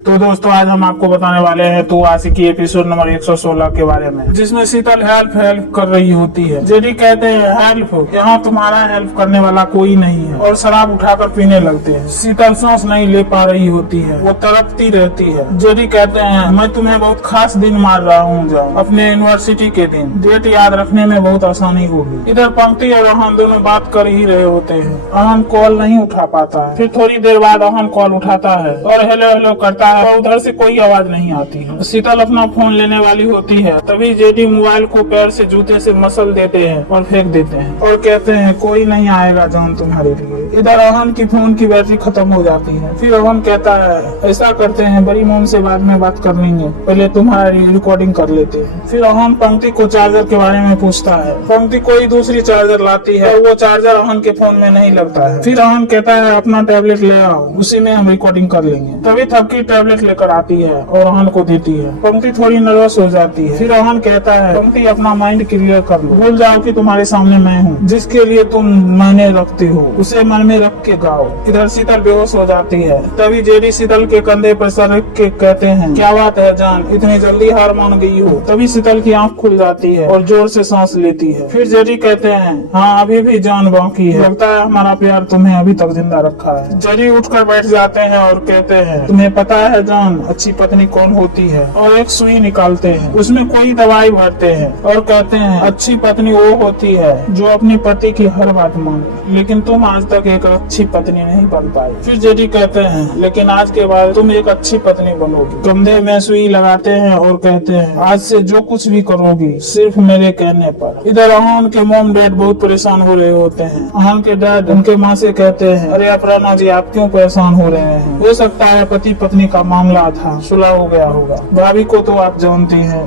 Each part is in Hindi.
तो दोस्तों आज हम आपको बताने वाले हैं तू आशिकी एपिसोड नंबर 116 के बारे में, जिसमें शीतल हेल्प कर रही होती है। जेडी कहते हैं हेल्प, यहाँ तुम्हारा हेल्प करने वाला कोई नहीं है, और शराब उठाकर पीने लगते हैं। शीतल सांस नहीं ले पा रही होती है, वो तड़पती रहती है। जेडी कहते हैं मैं तुम्हें बहुत खास दिन मार रहा हूँ, जाओ अपने यूनिवर्सिटी के दिन, डेट याद रखने में बहुत आसानी होगी। इधर पंक्ति और अहन दोनों बात कर ही रहे होते हैं। अहन कॉल नहीं उठा पाता है, फिर थोड़ी देर बाद अहन कॉल उठाता है और हेलो हेलो करता है, और उधर से कोई आवाज नहीं आती है। शीतल अपना फोन लेने वाली होती है, तभी जेडी मोबाइल को पैर से जूते से मसल देते हैं और फेंक देते हैं और कहते हैं कोई नहीं आएगा जान तुम्हारे लिए। इधर अहन की फोन की बैटरी खत्म हो जाती है। फिर अहन कहता है ऐसा करते हैं, बड़ी मोम से बाद में बात कर लेंगे, पहले तुम्हारी रिकॉर्डिंग कर लेते हैं। फिर अहन पंक्ति को चार्जर के बारे में पूछता है। पंक्ति कोई दूसरी चार्जर लाती है और वो चार्जर अहन के फोन में नहीं लगता है। फिर अहन कहता है अपना टैबलेट ले आओ, उसी में हम रिकॉर्डिंग कर लेंगे। तभी थपकी टैबलेट लेकर आती है और अहन को देती है। पंक्ति थोड़ी नर्वस हो जाती है। फिर अहन कहता है पंक्ति अपना माइंड क्लियर कर लो, भूल जाओ कि तुम्हारे सामने मैं हूँ, जिसके लिए तुम मायने रखती हो उसे मन में रख के गाओ। इधर शीतल बेहोश हो जाती है। तभी जेडी शीतल के कंधे पर सर रख के कहते हैं क्या बात है जान, इतनी जल्दी हार मान गई हो। तभी शीतल की आंख खुल जाती है और जोर से सांस लेती है। फिर जेडी कहते हैं हाँ अभी भी जान बाकी है, लगता है हमारा प्यार तुम्हें अभी तक जिंदा रखा है। जेडी उठकर बैठ जाते हैं और कहते हैं तुम्हें पता है जान अच्छी पत्नी कौन होती है, और एक सुई निकालते हैं, उसमें कोई दवाई भरते हैं और कहते हैं अच्छी पत्नी वो होती है जो अपने पति की हर बात माने, लेकिन तुम आज तक एक अच्छी पत्नी नहीं बन पाई। फिर जेडी कहते हैं लेकिन आज के बाद तुम एक अच्छी पत्नी बनोगी। कंधे में सुई लगाते हैं और कहते हैं आज से जो कुछ भी करोगी सिर्फ मेरे कहने पर। इधर अहन के मॉम डैड बहुत परेशान हो रहे होते हैं। अहन के डैड उनके माँ से कहते हैं अरे अपर्णा जी आप क्यों परेशान हो रहे हैं, हो सकता है पति पत्नी का मामला था, सुलह हो गया होगा। भाभी को तो आप जानती हैं,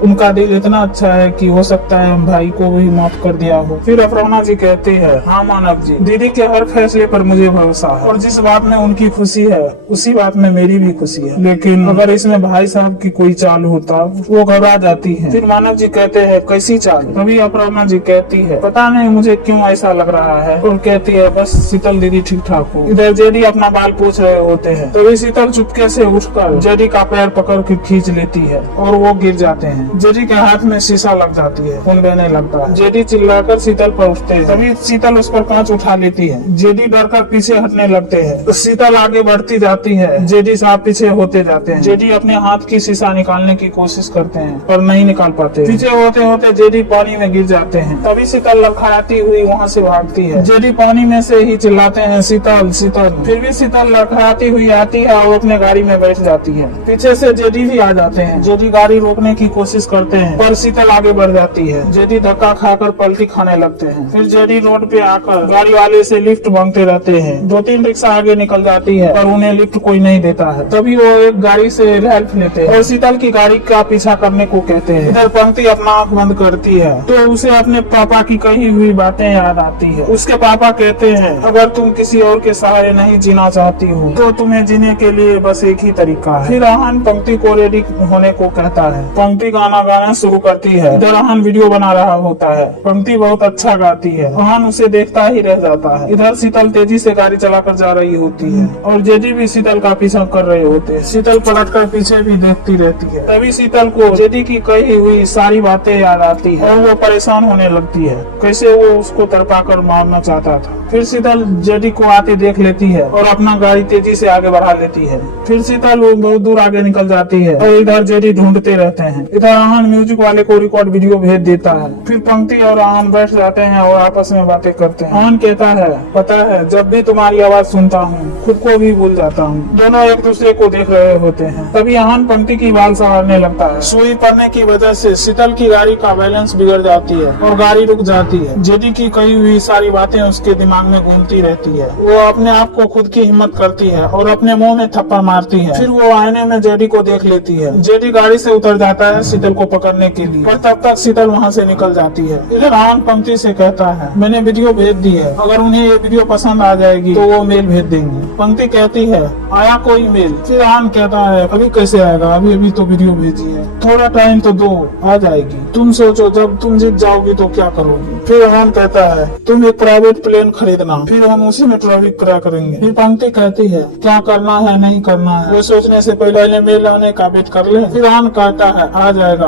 उनका दिल इतना अच्छा है कि हो सकता है भाई को भी माफ कर दिया हो। फिर अपर्णा जी कहती है हाँ मानव जी, दीदी के हर फैसले पर मुझे भरोसा है, और जिस बात में उनकी खुशी है उसी बात में मेरी भी खुशी है, लेकिन अगर इसमें भाई साहब की कोई चाल होता वो घबरा जाती है। फिर मानव जी कहते हैं कैसी चाल। तभी अपर्णा जी कहती है पता नहीं मुझे क्यों ऐसा लग रहा है, और कहती है बस शीतल दीदी ठीक ठाक हो। इधर जेडी अपना बाल पूछ रहे होते हैं। तभी शीतल चुपके से उठकर जेडी का पैर पकड़ के खींच लेती है और वो गिर जाते हैं। जेडी के हाथ में शीशा लग जाती है, खून बहने लगता है। जेडी चिल्लाकर शीतल पर उठते हैं। तभी शीतल उस पर कांच उठा लेती है। जेडी डरकर पीछे हटने लगते हैं तो शीतल आगे बढ़ती जाती है, जेडी साहब पीछे होते जाते हैं। जेडी अपने हाथ की शीशा निकालने की कोशिश करते हैं पर नहीं निकाल पाते। पीछे होते होते जेडी पानी में गिर जाते हैं। तभी शीतल लड़खड़ाती हुई वहाँ से भागती है। जेडी पानी में से ही चिल्लाते हैं शीतल शीतल। फिर भी शीतल लड़खड़ाती हुई आती है और अपने गाड़ी में बैठ जाती है। पीछे से जेडी भी आ जाते हैं। जेडी गाड़ी रोकने की कोशिश करते हैं पर शीतल आगे बढ़ जाती है। जेडी धक्का खाकर पलटी खाने लगते हैं। फिर जेडी रोड पे आकर गाड़ी वाले से लिफ्ट मांगते रहते हैं। 2-3 रिक्शा आगे निकल जाती है पर उन्हें लिफ्ट कोई नहीं देता है। तभी वो एक गाड़ी से हेल्प लेते हैं और शीतल की गाड़ी का पीछा करने को कहते हैं। इधर पंक्ति अपना आँख बंद करती है तो उसे अपने पापा की कही हुई बातें याद आती है। उसके पापा कहते हैं अगर तुम किसी और के सहारे नहीं जीना चाहती हो तो तुम्हें जीने के लिए बस एक ही तरीका है। फिर अहन पंक्ति को रेडी होने को कहता है। पंक्ति गाना गाना शुरू करती है। इधर अहन वीडियो बना रहा होता है। पंक्ति बहुत अच्छा गाती है। अहन उसे देखता ही रह जाता है। इधर शीतल तेजी से गाड़ी चलाकर जा रही होती है और जेडी भी शीतल का पीछा कर रहे होते हैं। शीतल पलटकर पीछे भी देखती रहती है। तभी शीतल को जेडी की कही हुई सारी बातें याद आती है और वो परेशान होने लगती है, कैसे वो उसको तड़पा कर मारना चाहता था। फिर शीतल जेडी को आते देख लेती है और अपना गाड़ी तेजी से आगे बढ़ा लेती है। फिर शीतल बहुत दूर आगे निकल जाती है और इधर जेडी ढूंढते रहते हैं। इधर अहन म्यूजिक वाले को रिकॉर्ड वीडियो भेज देता है। फिर पंक्ति और अहन बैठ जाते हैं और आपस में बातें करते हैं। अहन कहता है पता है जब भी तुम्हारी आवाज सुनता हूँ खुद को भी भूल जाता हूँ। दोनों एक दूसरे को देख रहे होते हैं। तभी अहन पंक्ति की बाल संवारने लगता है। सुई पड़ने की वजह से शीतल की गाड़ी का बैलेंस बिगड़ जाती है और गाड़ी रुक जाती है। जेडी की कही हुई सारी बातें उसके दिमाग में घूमती रहती है। वो अपने आप को खुद की हिम्मत करती है और अपने मुंह में थप्पड़ मारती है। फिर वो आईने में जेडी को देख लेती है। जेडी गाड़ी से उतर जाता है शीतल को पकड़ने के लिए, पर तब तक शीतल वहाँ से निकल जाती है। इधर अहन पंक्ति से कहता है मैंने वीडियो भेज दी है, अगर उन्हें ये वीडियो पसंद आ जाएगी तो वो मेल भेज देंगे। पंक्ति कहती है आया कोई मेल। फिर अहन कहता है अभी कैसे आएगा, अभी अभी तो वीडियो भेजी है, थोड़ा टाइम तो दो, आ जाएगी। तुम सोचो जब तुम जीत जाओगी तो क्या करोगी। फिर अहन कहता है तुम एक प्राइवेट प्लेन खरीदना, फिर हम उसी में ट्रैवल करा करेंगे। फिर पंक्ति कहती है क्या करना है नहीं करना है, वो सोचने से पहले मेल आने का वेट कर ले। फिर आन कहता है आ जाएगा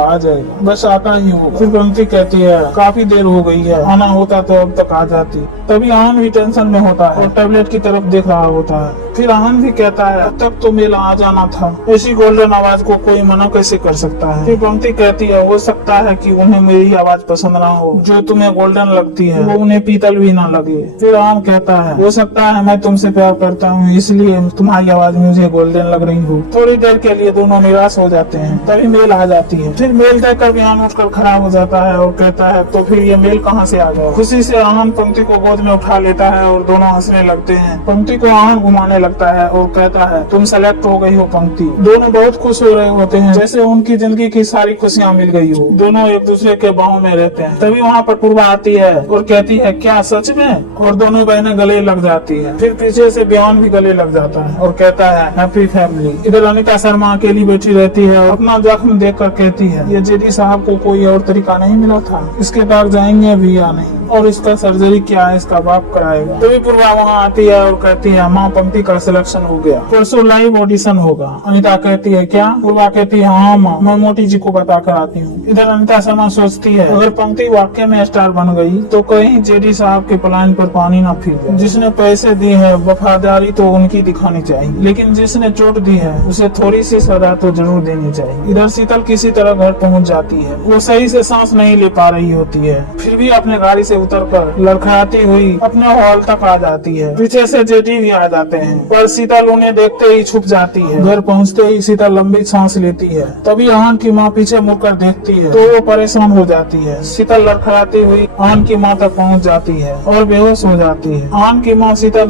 बस आता ही होगा। फिर पंक्ति कहती है काफी देर हो गई है, आना होता तो अब तक आ जाती। तभी आन भी टेंशन में होता है और टैबलेट की तरफ देख रहा होता है। फिर आन भी कहता है अब तक तो मेला आ जाना था, ऐसी गोल्डन आवाज को कोई मना कैसे कर सकता है। फिर पंक्ति कहती है हो सकता है कि उन्हें मेरी आवाज पसंद ना हो, जो तुम्हें गोल्डन लगती है वो उन्हें पीतल भी ना लगे। फिर आन कहता है हो सकता है मैं तुमसे प्यार करता हूँ इसलिए तुम्हारी आवाज मुझे गोल्डन लग रही हो। थोड़ी देर के लिए दोनों निराश हो जाते हैं, तभी मेल आ जाती है। फिर मेल देखकर भी आन उठकर खड़ा हो जाता है और कहता है तो फिर ये मेल कहाँ से आ गया। खुशी से आन पंक्ति को गोद में उठा लेता है और दोनों हंसने लगते हैं। पंक्ति को आन घुमाने लगता है और कहता है तुम सेलेक्ट हो गई हो पंक्ति। दोनों बहुत खुश हो रहे होते हैं, जैसे उनकी जिंदगी की सारी खुशियाँ मिल गई हो। दोनों एक दूसरे के बाहों में रहते हैं। तभी वहाँ पर पूर्वा आती है और कहती है क्या सच में, और दोनों बहनें गले लग जाती है। फिर पीछे से बयान भी गले लग जाता है और कहता है हैप्पी फैमिली। इधर अनिता शर्मा अकेली बैठी रहती है और अपना जख्म देख कर कहती है ये जेडी साहब को कोई और तरीका नहीं मिला था, इसके पास जाएंगे भी या नहीं, और इसका सर्जरी क्या है इसका बाप कराएगा। तभी पूर्वा वहाँ आती है और कहती है माँ पंक्ति का सिलेक्शन हो गया, परसों लाइव ऑडिशन होगा। अनिता कहती है क्या, पूर्वा कहती है हाँ माँ मैं मोटी जी को बता कर आती हूँ। इधर अनिता शर्मा सोचती है अगर पंक्ति वाकई में स्टार बन गई तो कहीं जेडी साहब के प्लान पर पानी न फिर जाए। जिसने पैसे दी है वफादारी तो उनकी दिखानी चाहिए, लेकिन जिसने चोट दी है उसे थोड़ी सी सजा तो जरूर देनी चाहिए। इधर शीतल किसी तरह घर पहुँच जाती है, वो सही से सांस नहीं ले पा रही होती है, फिर भी अपने गाड़ी से उतरकर लड़खड़ाती हुई अपने हॉल तक आ जाती है। पीछे से जेडी भी आ जाते हैं, पर शीतल उन्हें देखते ही छुप जाती है। घर पहुंचते ही शीतल लंबी सांस लेती है। तभी आन की माँ पीछे मुड़कर देखती है तो वो परेशान हो जाती है। शीतल लड़खड़ाती हुई आन की माँ तक पहुंच जाती है और बेहोश हो जाती है। आन की माँ शीतल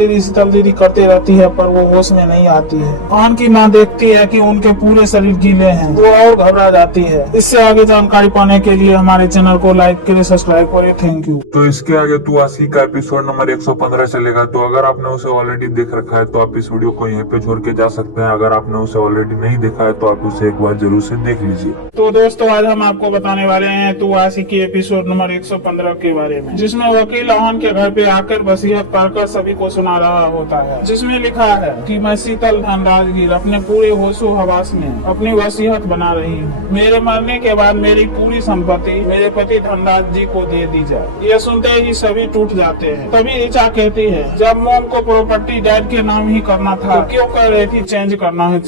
दीदी करती रहती है पर वो होश में नहीं आती है। आन की माँ देखती है कि उनके पूरे शरीर गीले हैं, वो और घबरा जाती है। इससे आगे जानकारी पाने के लिए हमारे चैनल को लाइक करें, सब्सक्राइब करें। Thank you. तो इसके आगे 82 का एपिसोड नंबर 115 चलेगा। तो अगर आपने उसे ऑलरेडी देख रखा है तो आप इस वीडियो को यहीं पे छोड़ के जा सकते हैं। अगर आपने उसे ऑलरेडी नहीं देखा है तो आप उसे एक बार जरूर से देख लीजिए। तो दोस्तों आज हम आपको बताने वाले हैं 82 की एपिसोड नंबर 115 के बारे में, जिसमें वकील आन के घर पे आकर वसीयत पढ़कर सभी को सुना रहा होता है, जिसमें लिखा है कि मैं शीतल धनराजगीर अपने पूरे होशो हवास में अपनी वसीयत बना रही हूँ। मेरे मरने के बाद मेरी पूरी संपत्ति मेरे पति धनराज जी को दे दी जाए। यह सुनते ही सभी टूट जाते हैं। तभी ऋचा कहती है जब मोम को प्रॉपर्टी डैड के नाम ही करना था तो क्यों कह रही थी चेंज करना है,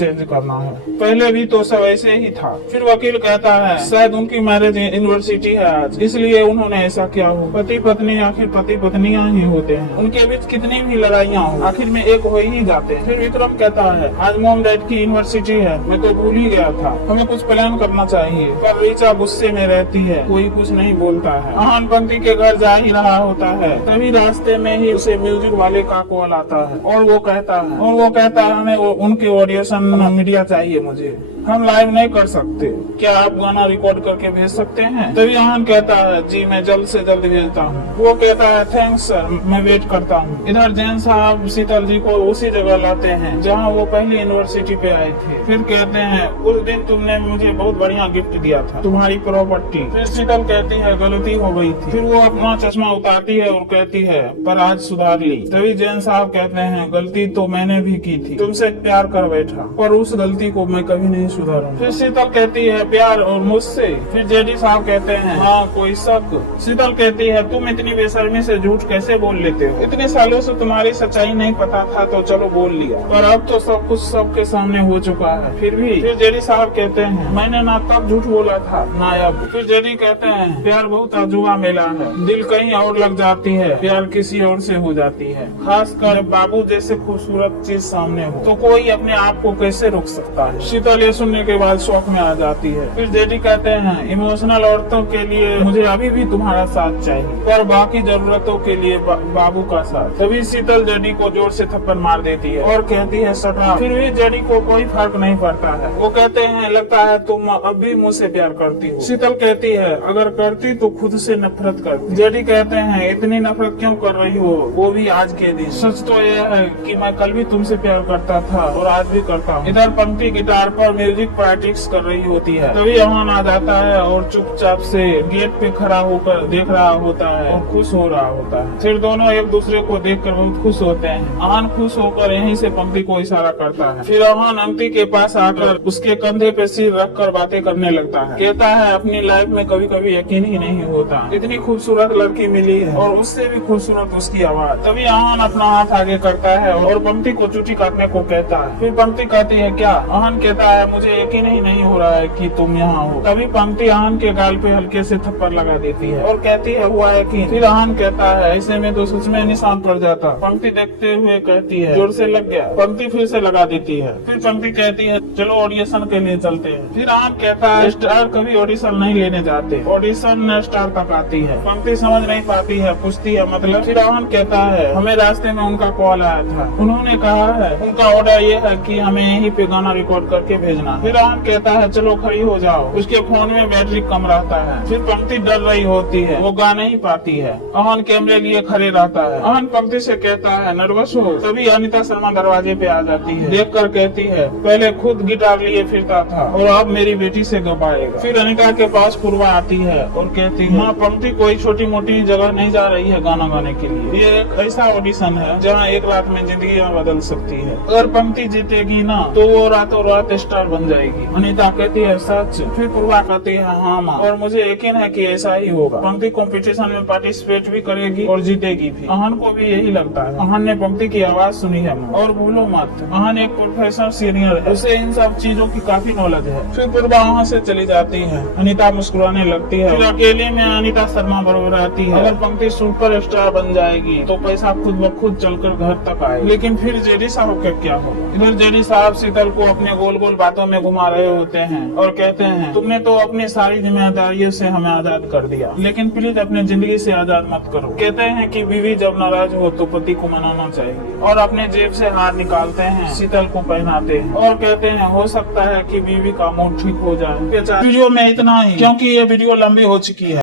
पहले भी तो सब ऐसे ही था। फिर वकील कहता है शायद उनकी मैरिज यूनिवर्सिटी है आज, इसलिए उन्होंने ऐसा किया हो। पति पत्नी आखिर पति पत्नियां ही होते हैं, उनके बीच कितनी भी लड़ाइयाँ हो आखिर में एक हो ही जाते हैं। फिर विक्रम कहता है आज मोम डैड की यूनिवर्सिटी है, मैं तो भूल ही गया था, हमें कुछ प्लान करना चाहिए। पर ऋचा गुस्से में रहती है, कोई कुछ नहीं बोलता है। आहान पंक्ति के घर जा ही रहा होता है, तभी रास्ते में ही उसे म्यूजिक वाले का कॉल आता है और वो कहता है हमें उनके ऑडिशन मीडिया चाहिए, मुझे हम लाइव नहीं कर सकते, क्या आप गाना रिकॉर्ड करके भेज सकते हैं। तभी आहान कहता है जी मैं जल्द से जल्द भेजता हूँ। वो कहता है थैंक्स सर, मैं वेट करता हूँ। इधर जैन साहब शीतल जी को उसी जगह लाते हैं जहाँ वो पहली यूनिवर्सिटी पे आए थे। फिर कहते हैं उस दिन तुमने मुझे बहुत बढ़िया गिफ्ट दिया था, तुम्हारी प्रॉपर्टी। फिर शीतल कहती है गलती हो गई थी। फिर वो अपना चश्मा उतारती है और कहती है पर आज सुधार ली। तभी जैन साहब कहते हैं गलती तो मैंने भी की थी, तुमसे प्यार कर बैठा, पर उस गलती को मैं कभी नहीं सुधारूंगा। फिर शीतल कहती है प्यार और मुझसे। फिर जेडी साहब कहते हैं हाँ कोई शक। शीतल कहती है तुम इतनी बेशर्मी से झूठ कैसे बोल लेते हो, इतने सालों से तुम्हारी सच्चाई नहीं पता था तो चलो बोल लिया, पर अब तो सब कुछ सबके सामने हो चुका है। फिर भी फिर जेडी साहब कहते हैं मैंने ना तब झूठ बोला था ना अब। फिर जेडी कहते हैं प्यार बहुत अजूबा मेला है, दिल कहीं और लग जाती है, प्यार किसी और से हो जाती है, खासकर बाबू जैसे खूबसूरत चीज सामने हो तो कोई अपने आप को कैसे रोक सकता है। शीतल ये सुनने के बाद शौक में आ जाती है। फिर जेडी कहते हैं इमोशनल औरतों के लिए मुझे अभी भी तुम्हारा साथ चाहिए, पर बाकी जरूरतों के लिए बाबू का साथ। तभी शीतल जेडी को जोर से थप्पड़ मार देती है और कहती है सटा। फिर भी जेडी को कोई फर्क नहीं पड़ता है, वो कहते हैं लगता है तुम अब भी मुझसे प्यार करती हो। शीतल कहती है अगर करती तो खुद से नफरत करती। जेडी कहते हैं इतनी नफरत क्यों कर रही हो, वो भी आज के दिन। सच तो यह है कि मैं कल भी तुमसे प्यार करता था और आज भी करता हूँ। इधर पंक्ति गिटार पर म्यूजिक प्रैक्टिस कर रही होती है। तभी अहान आ जाता है और चुपचाप से गेट पे खड़ा होकर देख रहा होता है और खुश हो रहा होता है। फिर दोनों एक दूसरे को देखकर बहुत खुश होते हैं। अहान खुश होकर यहीं से पंक्ति को इशारा करता है। फिर अहान अंक्ति के पास आकर उसके कंधे पे सिर रखकर बातें करने लगता है। कहता है अपनी लाइफ में कभी कभी यकीन ही नहीं होता, इतनी खूबसूरत लड़की मिली है और उससे भी खूबसूरत उसकी आवाज। तभी अहान अपना हाथ आगे करता है और पंक्ति को चुटी काटने को कहता है। फिर पंक्ति कहती है क्या? अहान कहता है मुझे यकीन ही नहीं हो रहा है कि तुम यहाँ हो। तभी पंक्ति अहान के गाल पे हल्के से थप्पड़ लगा देती है और कहती है हुआ यकीन। फिर अहान कहता है ऐसे में तो सच में निशान पड़ जाता। पंक्ति देखते हुए कहती है जोर से लग गया। पंक्ति फिर से लगा देती है। फिर पंक्ति कहती है चलो ऑडिशन के लिए चलते हैं। फिर अहान कहता है स्टार कभी ऑडिशन नहीं लेने जाते, ऑडिशन स्टार तक आती है। पंक्ति समझ नहीं पाती है, पूछती है मतलब? फिर अहान कहता है हमें रास्ते में उनका कॉल आया था, उन्होंने कहा है उनका ऑर्डर ये है कि हमें यहीं पे गाना रिकॉर्ड करके भेजना। फिर अहान कहता है चलो खड़ी हो जाओ, उसके फोन में बैटरी कम रहता है। फिर पंक्ति डर रही होती है, वो गा नहीं पाती है। अहान कैमरे लिए खड़े रहता है। अहान पंक्ति से कहता है नर्वस हो? तभी अनीता शर्मा दरवाजे पे आ जाती है। देख कर कहती है पहले खुद गिटार लिए फिरता था और अब मेरी बेटी से गवाएगा। फिर अनीता के पास पूर्वा आती है और कहती है माँ पंक्ति कोई छोटी मोटी जगह नहीं जा रही है गाना गाने के लिए, ये एक ऐसा ऑडिशन है जहाँ एक रात में जिंदगी बदल सकती है। अगर पंक्ति जीतेगी ना तो वो रातों रात स्टार बन जाएगी। अनीता कहती है सच? फिर पूर्वा कहती है हाँ माँ, और मुझे यकीन है कि ऐसा ही होगा। पंक्ति कंपटीशन में पार्टिसिपेट भी करेगी और जीतेगी भी। अहान को भी यही लगता है। अहान ने पंक्ति की आवाज सुनी है और भूलो मत अहान एक प्रोफेसर सीनियर है, उसे इन सब चीजों की काफी नॉलेज है। फिर पूर्वा वहाँ से चली जाती है। अनीता मुस्कुराने लगती है। फिर अकेले में अनीता शर्मा बरोबर आती है। अगर पंक्ति सुपर स्टार बन जाएगी तो पैसा खुद ब खुद चलकर घर तक आए। लेकिन फिर जेडी साहब का क्या होगा? इधर जेडी साहब शीतल को अपने गोल गोल बातों में घुमा रहे होते हैं और कहते हैं तुमने तो अपनी सारी जिम्मेदारियों से हमें आजाद कर दिया, लेकिन प्लीज अपनी जिंदगी से आजाद मत करो। कहते हैं कि बीवी जब नाराज हो तो पति को मनाना चाहिए और अपने जेब से हार निकालते हैं, शीतल को पहनाते हैं और कहते हैं हो सकता है कि बीवी का मूड ठीक हो जाए। वीडियो में इतना ही, क्योंकि ये वीडियो लंबी हो चुकी है।